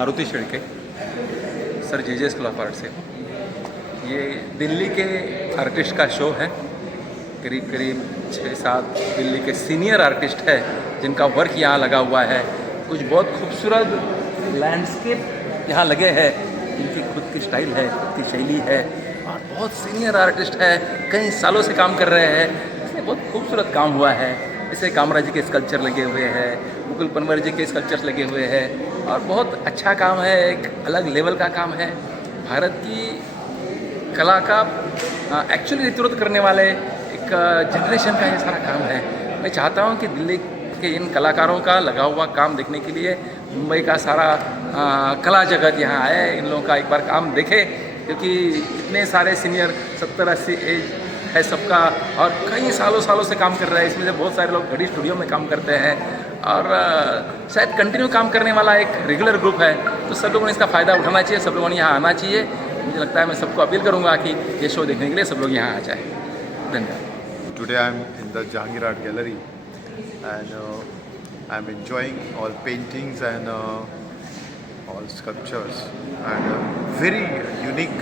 Maruti Shedke, sir J school of art से। ये दिल्ली के आर्टिस्ट का शो है। करीब करीब 6-7 दिल्ली के सीनियर आर्टिस्ट है जिनका वर्क यहाँ लगा हुआ है। कुछ बहुत खूबसूरत लैंडस्केप यहाँ लगे हैं, जिनकी खुद की स्टाइल है, खुद की शैली है, और बहुत सीनियर आर्टिस्ट है, कई सालों से काम कर रहे हैं। इसमें बहुत खूबसूरत काम हुआ है। जैसे कामरा जी के स्कल्पचर लगे हुए हैं, मुकुल पनवर जी के स्कल्पचर्स लगे हुए हैं, और बहुत अच्छा काम है, एक अलग लेवल का काम है। भारत की कला का एक्चुअली नेतृत्व करने वाले एक जनरेशन का ये सारा काम है। मैं चाहता हूँ कि दिल्ली के इन कलाकारों का लगा हुआ काम देखने के लिए मुंबई का सारा कला जगत यहाँ आए, इन लोगों का एक बार काम देखे, क्योंकि इतने सारे सीनियर 70-80 एज है सबका, और कई सालों से काम कर रहे हैं। इसमें से बहुत सारे लोग घड़ी स्टूडियो में काम करते हैं, और शायद कंटिन्यू काम करने वाला एक रेगुलर ग्रुप है। तो सब लोगों ने इसका फ़ायदा उठाना चाहिए, सब लोगों ने यहाँ आना चाहिए। मुझे लगता है मैं सबको अपील करूँगा कि ये शो देखने के लिए सब लोग यहाँ आ जाए। धन्यवाद। Today I am in the Jahangir Art Gallery and I am enjoying all paintings and all sculptures and very unique.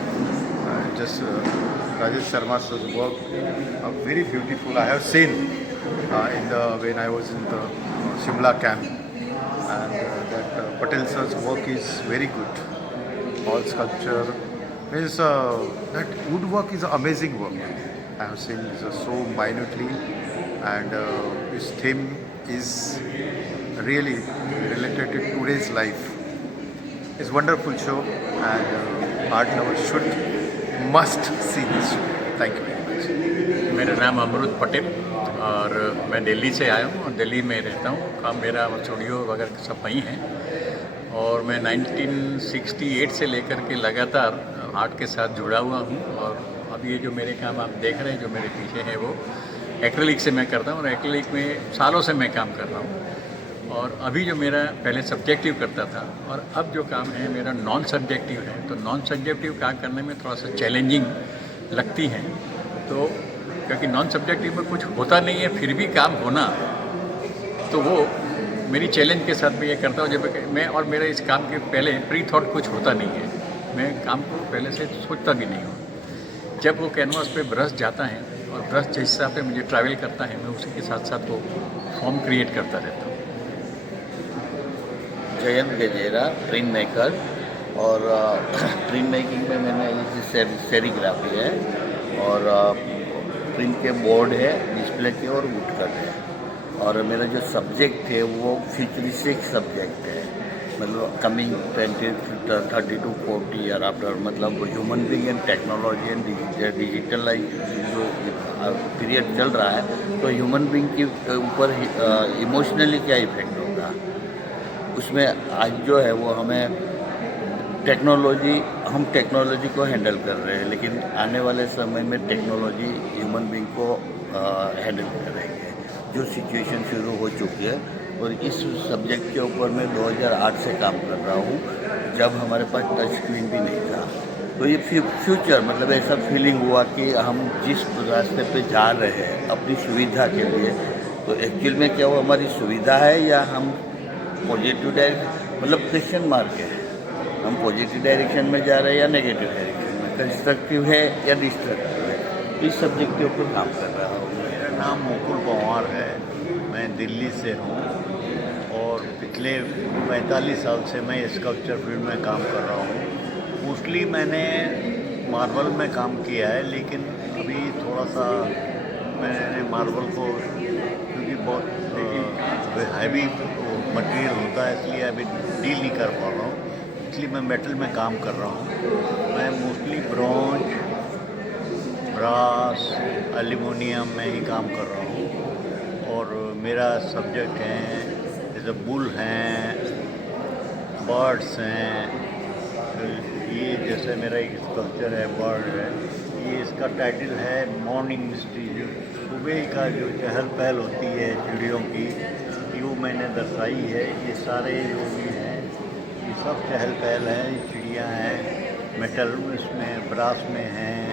Rajesh Sharma's work, very beautiful. I have seen when I was in the Shimla camp, and that Patel sir's work is very good. All sculpture means that woodwork is amazing work. I have seen so minutely, and his theme is really related to today's life. It's a wonderful show, and art lovers must see this show. Thank you very much. मेरा नाम अमरुद पटेल और मैं दिल्ली से आया हूँ और दिल्ली में रहता हूँ। काम मेरा स्टूडियो वगैरह सब वहीं है, और मैं 1968 से लेकर के लगातार आर्ट के साथ जुड़ा हुआ हूँ। और अब ये जो मेरे काम आप देख रहे हैं, जो मेरे पीछे है, वो एक्रेलिक से मैं करता हूँ, और एक्रेलिक में सालों से मैं काम कर रहा हूँ। और अभी जो मेरा पहले सब्जेक्टिव करता था, और अब जो काम है मेरा नॉन सब्जेक्टिव है। तो नॉन सब्जेक्टिव काम करने में थोड़ा सा चैलेंजिंग लगती है, तो क्योंकि नॉन सब्जेक्टिव में कुछ होता नहीं है, फिर भी काम होना, तो वो मेरी चैलेंज के साथ मैं ये करता हूँ। जब मैं और मेरा इस काम के पहले प्री थॉट कुछ होता नहीं है, मैं काम को पहले से सोचता भी नहीं हूँ। जब वो कैनवास पे ब्रश जाता है और ब्रश जिस हिसाब से मुझे ट्रैवल करता है, मैं उसी के साथ साथ वो फॉर्म क्रिएट करता रहता हूँ। जयंत गजेरा, प्रिंट मेकर, और प्रिंट मेकिंग में मैंने सेरीग्राफी है, और प्रिंट के बोर्ड है, डिस्प्ले के, और वुड कट है। और मेरा जो सब्जेक्ट है वो फ्यूचरिस्टिक सब्जेक्ट है, मतलब कमिंग 30 to 40 ईयर आफ्टर, मतलब human being and technology and digitalize जो पीरियड चल रहा है, तो ह्यूमन बीइंग के ऊपर इमोशनली क्या इफेक्ट होगा, उसमें आज जो है वो हमें हम टेक्नोलॉजी को हैंडल कर रहे हैं, लेकिन आने वाले समय में टेक्नोलॉजी ह्यूमन बीइंग को हैंडल करेंगे। जो सिचुएशन शुरू हो चुकी है, और इस सब्जेक्ट के ऊपर मैं 2008 से काम कर रहा हूँ, जब हमारे पास टच स्क्रीन भी नहीं था। तो ये फ्यूचर, मतलब ऐसा फीलिंग हुआ कि हम जिस रास्ते पे जा रहे हैं अपनी सुविधा के लिए, तो एक्चुअल में क्या वो हमारी सुविधा है या हम पॉजिटिव डायरेक्शन, मतलब क्वेश्चन मार्क है, हम पॉजिटिव डायरेक्शन में जा रहे हैं या नेगेटिव डायरेक्शन में, कंस्ट्रक्टिव है या डिस्ट्रक्टिव है। इस सब्जेक्ट के ऊपर काम कर रहा हूँ। मेरा नाम मुकुल पनवर है, मैं दिल्ली से हूँ, और पिछले 45 साल से मैं स्कल्पचर फील्ड में काम कर रहा हूँ। मोस्टली मैंने मार्बल में काम किया है, लेकिन अभी थोड़ा सा मैंने मार्बल को, क्योंकि बहुत हैवी मटेरियल होता है, इसलिए अभी डील नहीं कर पा रहा हूँ, इसलिए मैं मेटल में काम कर रहा हूँ। मैं मोस्टली ब्रॉन्ज, ब्रास, एल्यूमिनियम में ही काम कर रहा हूँ। और मेरा सब्जेक्ट है जैसे बुल हैं, बर्ड्स हैं। ये जैसे मेरा एक स्कल्पचर है, बर्ड है, ये इसका टाइटल है मॉर्निंग मिस्ट्री। जो सुबह का जो चहल पहल होती है चिड़ियों की, वो मैंने दर्शाई है। ये सारे जो भी हैं ये सब चहल पहल है, ये चिड़ियाँ हैं। मेटल इसमें ब्रास में हैं,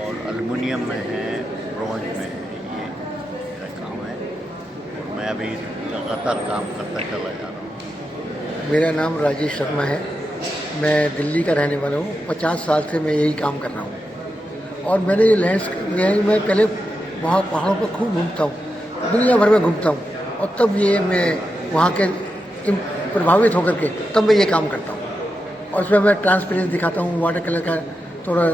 और एल्युमिनियम में हैं, ब्रॉन्ज में है। ये मेरा काम है, और मैं अभी लगातार काम करता चला जा रहा हूँ। मेरा नाम राजेश शर्मा है। मैं दिल्ली का रहने वाला हूँ। 50 साल से मैं यही काम कर रहा हूँ और मैंने ये मैं पहले वहाँ पहाड़ों पर खूब घूमता हूँ, दुनिया भर में घूमता हूँ और तब ये मैं वहाँ के प्रभावित होकर के तब मैं ये काम करता हूँ। और उसमें मैं ट्रांसपेरेंस दिखाता हूँ, वाटर कलर का थोड़ा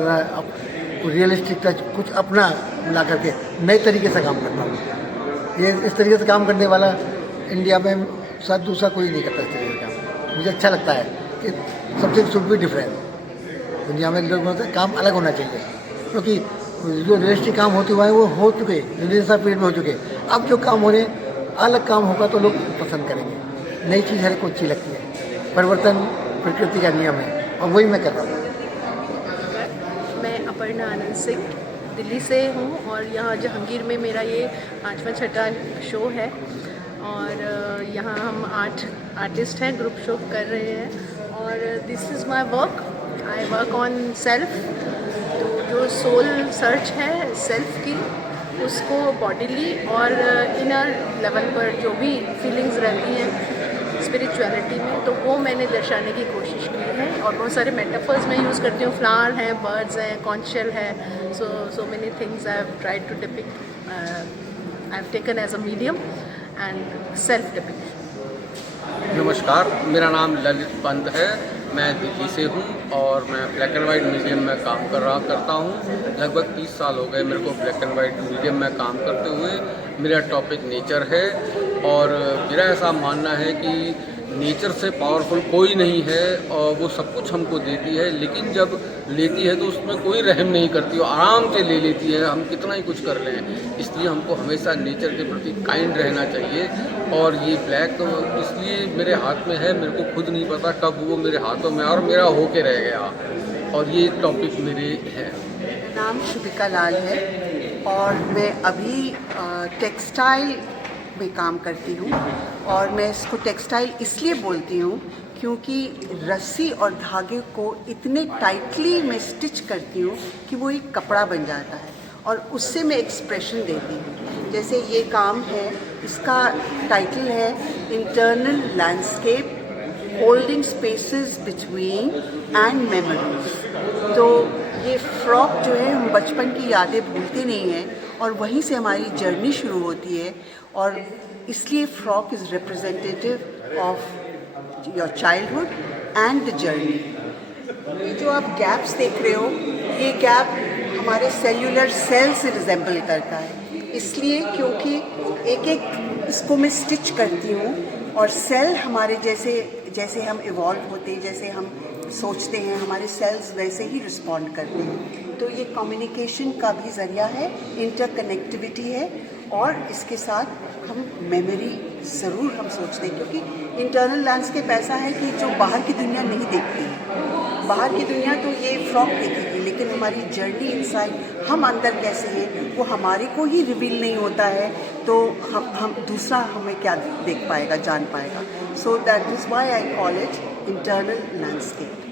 रियलिस्टिक टच कुछ अपना मिला करके नए तरीके से काम करता हूँ। ये इस तरीके से काम करने वाला इंडिया में शायद दूसरा कोई नहीं करता इस तरीके का काम। मुझे अच्छा लगता है कि समथिंग शुड बी डिफरेंट। दुनिया में लोगों से काम अलग होना चाहिए, क्योंकि जो रियलिस्टिक काम होते हुए वो हो चुके, रिलीजियस पीरियड में हो चुके। अब जो काम होने अलग काम होगा तो लोग पसंद करेंगे। नई चीज़ हर को अच्छी लगती है। परिवर्तन प्रकृति का नियम है और वही मैं कर रहा हूँ। मैं अपर्णा आनंद सिंह दिल्ली से हूँ और यहाँ जहांगीर में मेरा ये 5वां छठा शो है और यहाँ हम 8 आर्टिस्ट हैं, ग्रुप शो कर रहे हैं और this is my work. I work on self. तो जो सोल सर्च है सेल्फ की, उसको बॉडीली और इनर लेवल पर जो भी फीलिंग्स रहती हैं स्पिरिचुअलिटी में, तो वो मैंने दर्शाने की कोशिश की है। और बहुत सारे मेटाफर्स मैं यूज़ करती हूँ। फ्लावर हैं, बर्ड्स हैं, कॉन्च शेल है, so many things I have tried to depict, I have taken as a medium and self depiction. नमस्कार, मेरा नाम ललित पंत है। मैं दिल्ली से हूँ और मैं ब्लैक एंड वाइट मीडियम में काम करता हूँ। लगभग 30 साल हो गए मेरे को ब्लैक एंड वाइट मीडियम में काम करते हुए। मेरा टॉपिक नेचर है और मेरा ऐसा मानना है कि नेचर से पावरफुल कोई नहीं है और वो सब कुछ हमको देती है, लेकिन जब लेती है तो उसमें कोई रहम नहीं करती, वो आराम से ले लेती है, हम कितना ही कुछ कर लें। इसलिए हमको हमेशा नेचर के प्रति काइंड रहना चाहिए। और ये ब्लैक इसलिए मेरे हाथ में है, मेरे को खुद नहीं पता कब वो मेरे हाथों में और मेरा होके रह गया। और ये टॉपिक मेरे है। नाम शुभिका लाल है और मैं अभी टेक्सटाइल में काम करती हूँ और मैं इसको टेक्सटाइल इसलिए बोलती हूँ क्योंकि रस्सी और धागे को इतने टाइटली मैं स्टिच करती हूँ कि वो एक कपड़ा बन जाता है और उससे मैं एक्सप्रेशन देती हूँ। जैसे ये काम है, इसका टाइटल है internal landscape holding spaces between and memories. तो ये फ्रॉक जो है, हम बचपन की यादें भूलते नहीं हैं और वहीं से हमारी जर्नी शुरू होती है और इसलिए frock is representative of your childhood and the journey. ये जो आप गैप्स देख रहे हो, ये गैप हमारे सेल्यूलर सेल से रिजेंबल करता है, इसलिए क्योंकि एक एक इसको मैं स्टिच करती हूँ और सेल हमारे जैसे हम इवॉल्व होते हैं, जैसे हम सोचते हैं, हमारे सेल्स वैसे ही रिस्पॉन्ड करते हैं। तो ये कम्युनिकेशन का भी ज़रिया है, इंटरकनेक्टिविटी है और इसके साथ हम मेमोरी ज़रूर हम सोचते हैं, क्योंकि इंटरनल लैंडस्केप ऐसा है कि जो बाहर की दुनिया नहीं देखती है। बाहर की दुनिया तो ये फ्रॉक देखेगी, लेकिन हमारी जर्नी इनसाइड, हम अंदर कैसे हैं, वो हमारे को ही रिवील नहीं होता है, तो हम दूसरा हमें क्या देख पाएगा, जान पाएगा। So that is why I call it internal landscape.